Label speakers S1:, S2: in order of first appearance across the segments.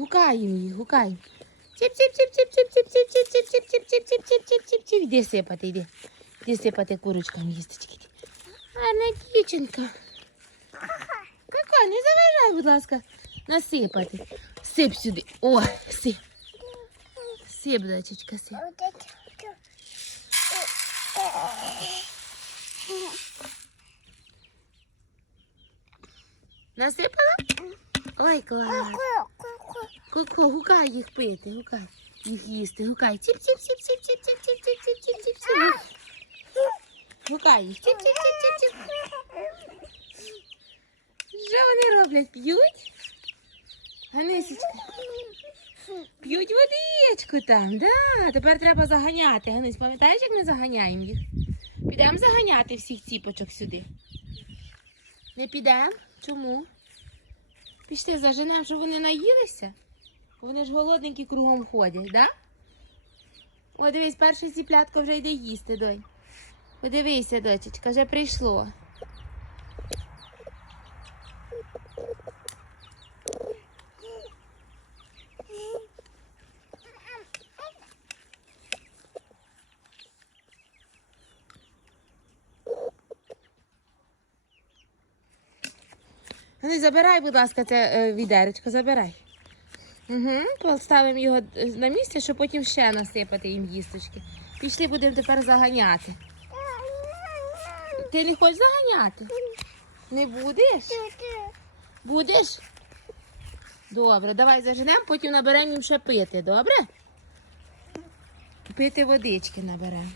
S1: Гукаємо їх, гукаємо. Ціп, ціп, ціп, ціп, ціп, ціп, ціп, ціп, ціп, ціп, ціп, ціп, ціп, ціп, ціп, ціп, ціп. Іди сипати, іди. Іди сипати курочкам їсточки. Гарна дівчинка. Кака, не заважай, будь ласка, насипати. Сип сюди. О, сип. Сип, дочечка, сип. Насипала? Ой, клас. Ку-ку, гукай їх пити, гукай. Їх їсти, гукай. Ціп, ціп, ціп, ціп, ціп, ціп, ціп, ціп, ціп, ціп, ціп, ціп. Гукай їх. Ціп, ціп, ціп, ціп, ціп. Що вони роблять? П'ють? Ганисечка. П'ють водичку там, да. Тепер треба заганяти. Ганись, пам'ятаєш, як ми заганяємо їх? Підемо заганяти всіх ціпочок сюди. Не підемо? Чому? Пішли заженемо, щоб вони наїлися. Вони ж голодненькі кругом ходять, да? О, дивись, перше сіплятка вже йде їсти, донь. Подивися, дочечка, вже прийшло. Ну, забирай, будь ласка, це е, відеречко, забирай. Угу, поставимо його е, на місце, щоб потім ще насипати їм їсточки. Пішли, будемо тепер заганяти. Ти не хочеш заганяти? Не будеш? Будеш? Добре, давай заженемо, потім наберемо їм ще пити, добре? Пити водички наберемо.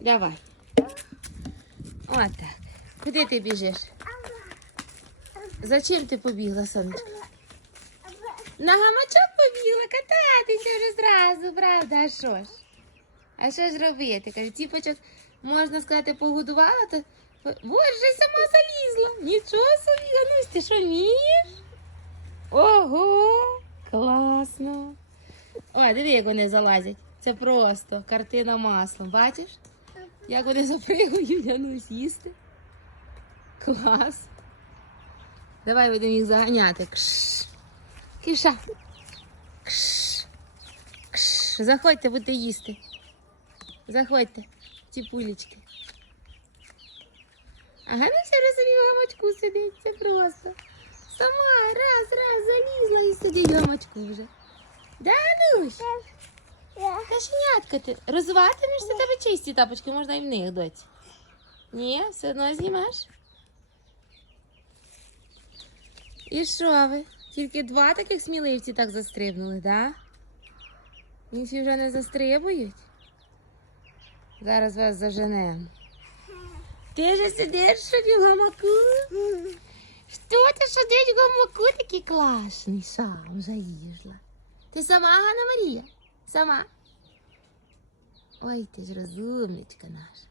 S1: Давай. Отак. Куди ти біжиш? Зачем ти побігла, сонечко? На гамачок побігла кататися вже зразу, правда? А що ж? А що ж робити? Каже, ціпочок, можна сказати, погодувала, то Боже, сама залізла. Нічого собі, Ганусь, ти що вмієш? Ого, класно. О, диви, як вони залазять. Це просто картина маслом. Бачиш? Як вони запригують, Янусь, їсти. Клас. Давай будемо їх заганяти. Кш. Киша. Кш. Кш. Заходьте, будете їсти. Заходьте, ці пулечки. А Гануся вже собі в гамачку сидить. Це просто. Сама раз, раз залізла і сидить в гамачку вже. Да, Ганусь? Кашенятка ти розвиватимешся тебе чисті тапочки, можна і в них доць. Ні, все одно знімеш. І що ви? Тільки два таких сміливці так застрибнули, да? Інші вже не застрибують. Зараз вас заженемо. Ти же сидиш собі в гамаку? Що ти сидиш в гамаку такий класний, сам заїжджла. Ти сама, Ганна Марія? Сама. Ой, ти ж розумничка наша.